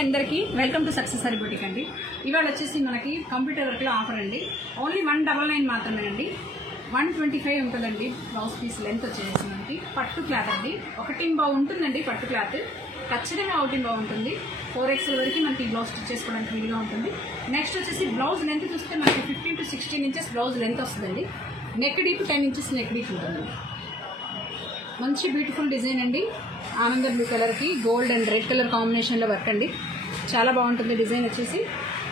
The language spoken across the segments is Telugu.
అందరికీ welcome to success sari boutique అండి. ఇవాళ వచ్చేసి మనకి కంప్యూటర్ వర్క్ లో ఆఫర్ అండి. ఓన్లీ 199 మాత్రమేనండి. 125 ఉంటుందండి బ్లౌజ్ పీస్ లెంత్ వచ్చేసి మనకి పట్టు క్లాత్ అండి. ఒకటి బాగు ఉంటుందండి పట్టు క్లాత్, ఖచ్చితంగా ఒకటి బాగు ఉంటుంది. 4XL వరకు మనకి బ్లౌజ్ స్టిచ్ చేసుకోవడానికి వీలుగా ఉంటుంది. నెక్స్ట్ వచ్చేసి బ్లౌజ్ లెంత్ చూస్తే మనకి 15 to 16 ఇంచెస్ బ్లౌజ్ లెంత్ వస్తుందండి. Neck deep 10 inches neck deep ఉంటుంది. మంచి బ్యూటిఫుల్ డిజైన్ అండి. ఆనంద బ్లూ కలర్కి గోల్డ్ అండ్ రెడ్ కలర్ కాంబినేషన్లో వర్క్ అండి. చాలా బాగుంటుంది డిజైన్ వచ్చేసి.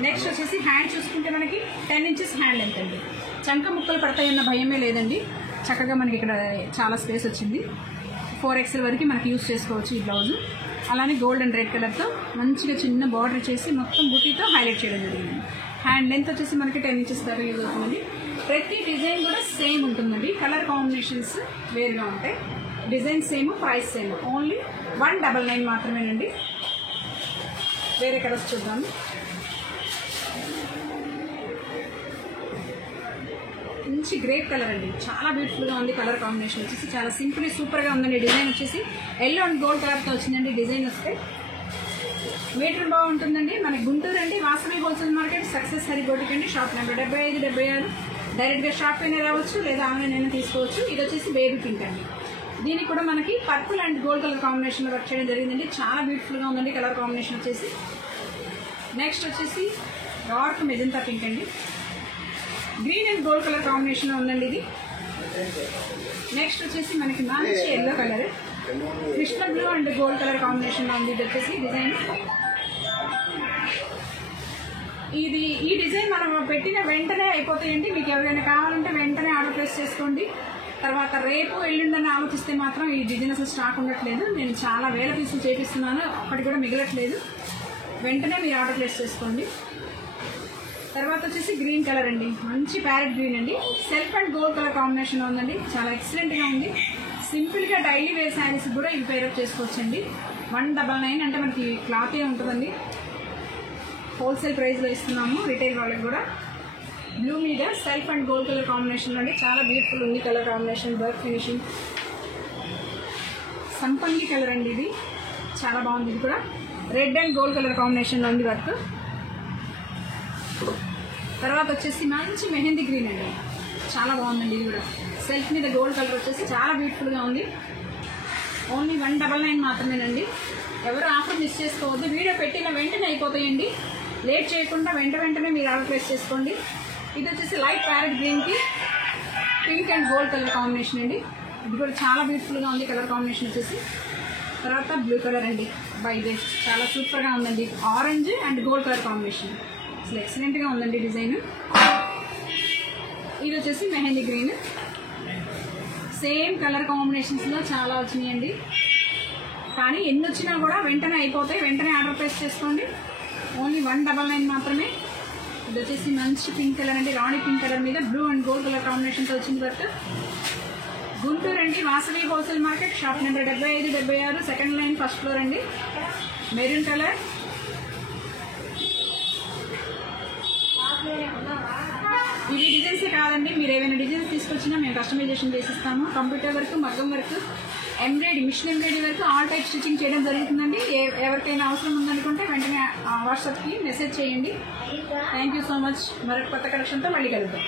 నెక్స్ట్ వచ్చేసి హ్యాండ్ చూసుకుంటే మనకి 10 ఇంచెస్ హ్యాండ్ లెంత్ అండి. చంక ముక్కలు పడతాయన్న భయమే లేదండి. చక్కగా మనకి ఇక్కడ చాలా స్పేస్ వచ్చింది. 4XL వరకు మనకి యూస్ చేసుకోవచ్చు ఈ బ్లౌజ్. అలానే గోల్డ్ అండ్ రెడ్ కలర్తో మంచిగా చిన్న బార్డర్ చేసి మొత్తం బుటీతో హైలైట్ చేయడం జరిగింది. హ్యాండ్ లెంత్ వచ్చేసి మనకి 10 ఇంచెస్ దాకా యూజ్ అవుతుందండి. ప్రతి డిజైన్ కూడా సేమ్ ఉంటుందండి. కలర్ కాంబినేషన్స్ వేరుగా ఉంటాయి. Design same, price same. Only 199 మాత్రమేనండి. వేరే కలర్స్ చూద్దాము. మంచి గ్రేప్ కలర్ అండి. చాలా బ్యూటిఫుల్గా ఉంది. కలర్ కాంబినేషన్ వచ్చేసి చాలా సింపుల్ సూపర్గా ఉందండి. డిజైన్ వచ్చేసి ఎల్లో అండ్ గోల్డ్ కలర్తో వచ్చిందండి. డిజైన్ వస్తే మీటర్ బాగుంటుందండి. మనకి గుంటూరు అండి, Vasavi wholesale market, success sari boutique అండి. Shop number 75, 76. డైరెక్ట్గా షాప్ అయినా రావచ్చు, లేదా ఆన్లైన్ అయినా తీసుకోవచ్చు. ఇది వచ్చేసి బేబీ పింక్ అండి. దీనికి కూడా మనకి పర్పుల్ అండ్ గోల్డ్ కలర్ కాంబినేషన్లో వర్క్ చేయడం జరిగిందండి. చాలా బ్యూటిఫుల్గా ఉందండి కలర్ కాంబినేషన్ వచ్చేసి. నెక్స్ట్ వచ్చేసి డార్క్ మెజంతా పింక్ అండి. గ్రీన్ అండ్ గోల్డ్ కలర్ కాంబినేషన్లో ఉందండి ఇది. నెక్స్ట్ వచ్చేసి మనకి మంచి yellow colour, Krishna blue and gold colour కాంబినేషన్లో ఉంది. ఇది వచ్చేసి డిజైన్. ఈ డిజైన్ మనం పెట్టిన వెంటనే అయిపోతాయండి. మీకు ఎవరైనా కావాలంటే వెంటనే ఆర్డర్ ప్లేస్ చేసుకోండి. తర్వాత రేపు ఎల్లుండని ఆలోచిస్తే మాత్రం ఈ డిజైన్ అసలు స్టాక్ ఉండట్లేదు. నేను చాలా వేల పీసులు చేపిస్తున్నాను, అప్పటి కూడా మిగలట్లేదు. వెంటనే మీరు ఆర్డర్ ప్లేస్ చేసుకోండి. తర్వాత వచ్చేసి గ్రీన్ కలర్ అండి. మంచి ప్యారెట్ గ్రీన్ అండి. Self and gold colour combination ఉందండి. చాలా ఎక్సలెంట్గా ఉంది. సింపుల్గా డైలీ వేర్ శారీస్ కూడా ఇవి పేరప్ చేసుకోవచ్చండి. 199 అంటే మనకి క్లాతే ఉంటుందండి. హోల్సేల్ ప్రైస్లో ఇస్తున్నాము రిటైల్ వాళ్ళకి కూడా. బ్లూ మీద self and gold colour combination అండి. చాలా బ్యూటిఫుల్ ఉంది కలర్ కాంబినేషన్, వర్క్ ఫినిషింగ్. సంపంగి కలర్ అండి. ఇది చాలా బాగుంది. ఇది కూడా రెడ్ అండ్ గోల్డ్ కలర్ కాంబినేషన్లో ఉంది వర్క్. తర్వాత వచ్చేసి మంచి మెహందీ గ్రీన్ అండి. చాలా బాగుందండి. ఇది కూడా సెల్ఫ్ మీద గోల్డ్ కలర్ వచ్చేసి చాలా బ్యూటిఫుల్గా ఉంది. ఓన్లీ 199 మాత్రమేనండి. ఎవరు ఆఫర్ మిస్ చేసుకోవద్దు. వీడియో పెట్టిన వెంటనే అయిపోతాయండి. లేట్ చేయకుండా వెంటనే మీరు ఆర్డర్ ప్లేస్ చేసుకోండి. ఇది వచ్చేసి లైట్ ప్యారెట్ గ్రీన్కి pink and gold colour combination అండి. ఇది కూడా చాలా బ్యూటిఫుల్గా ఉంది కలర్ కాంబినేషన్ వచ్చేసి. తర్వాత బ్లూ కలర్ అండి. ఇది చాలా సూపర్గా ఉందండి. Orange and gold colour combination అసలు ఎక్సలెంట్గా ఉందండి డిజైన్. ఇది వచ్చేసి మెహందీ గ్రీన్. సేమ్ కలర్ కాంబినేషన్స్లో చాలా వచ్చినాయండి. కానీ ఎన్ని వచ్చినా కూడా వెంటనే అయిపోతాయి. వెంటనే ఆర్డర్ ప్లేస్ చేసుకోండి. ఓన్లీ 199 మాత్రమే. ఇది వచ్చేసి మంచి పింక్ కలర్ అండి. రాణి పింక్ కలర్ మీద బ్లూ అండ్ గోల్డ్ కలర్ కాంబినేషన్తో వచ్చింది వర్క్. గుంటూరు అండి, Vasavi wholesale market, shop number 75, 76, second line, first floor అండి. Maroon colour. ఇవి డిజైన్సే కాదండి, మీరు ఏమైనా డిజైన్స్ తీసుకొచ్చినా మేము కస్టమైజేషన్ చేసిస్తాము. కంప్యూటర్ వర్క్, మగ్గం వర్క్, ఎంబ్రాయిడరీ, మిషన్ ఎంబ్రాయిడరీ వరకు ఆల్ టైప్ స్టిచ్చింగ్ చేయడం జరుగుతుందండి. ఎవరికైనా అవసరం ఉందనుకుంటే వెంటనే వాట్సాప్కి మెసేజ్ చేయండి. Thank you so much. మరొక కొత్త కలెక్షన్తో మళ్ళీ కలుద్దాం.